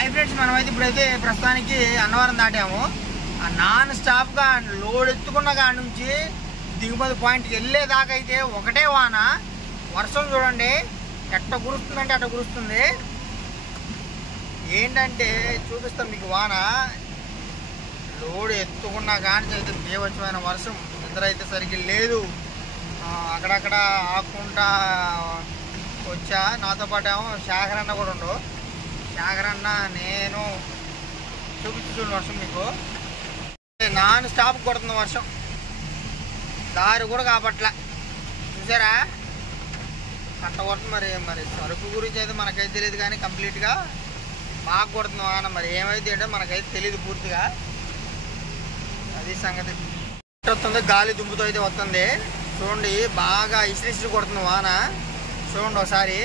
Hi friends, మనమైతే ఇప్పుడైతే ప్రస్తుతానికి అన్నవరం దాటాము. ఆ నాన్ స్టాప్గా లోడ్ ఎత్తుకున్న కాడ నుంచి దిగుమతి పాయింట్కి వెళ్ళేదాకా అయితే ఒకటే వాన. వర్షం చూడండి ఎట్ట కురుస్తుందంటే అట్ట కురుస్తుంది. ఏంటంటే చూపిస్తాం మీకు వాన. లోడ్ ఎత్తుకున్న కానీ అయితే బీభత్సమైన వర్షం. నిద్ర అయితే సరిగ్గా లేదు. అక్కడక్కడ ఆకుంటా వచ్చా. నాతో పాటు ఏమో శాఖర్ అన్న కూడా ఉండు. శాఖర్ అన్న నేను చూపించుండు వర్షం మీకు. నాన్ స్టాప్ కొడుతుంది వర్షం. దారి కూడా కాబట్లా చూసారా అట్ట కొడుతుంది. మరి సరుకు గురించి అయితే మనకైతే తెలియదు, కానీ కంప్లీట్గా బాగా కొడుతుంది వాన. మరి ఏమైతే ఏంటో మనకైతే తెలియదు పూర్తిగా. అది సంగతి. వస్తుంది గాలి దుమ్ముతో అయితే వస్తుంది. చూడండి బాగా ఇసిరి కొడుతుంది వాన. చూడండి ఒకసారి.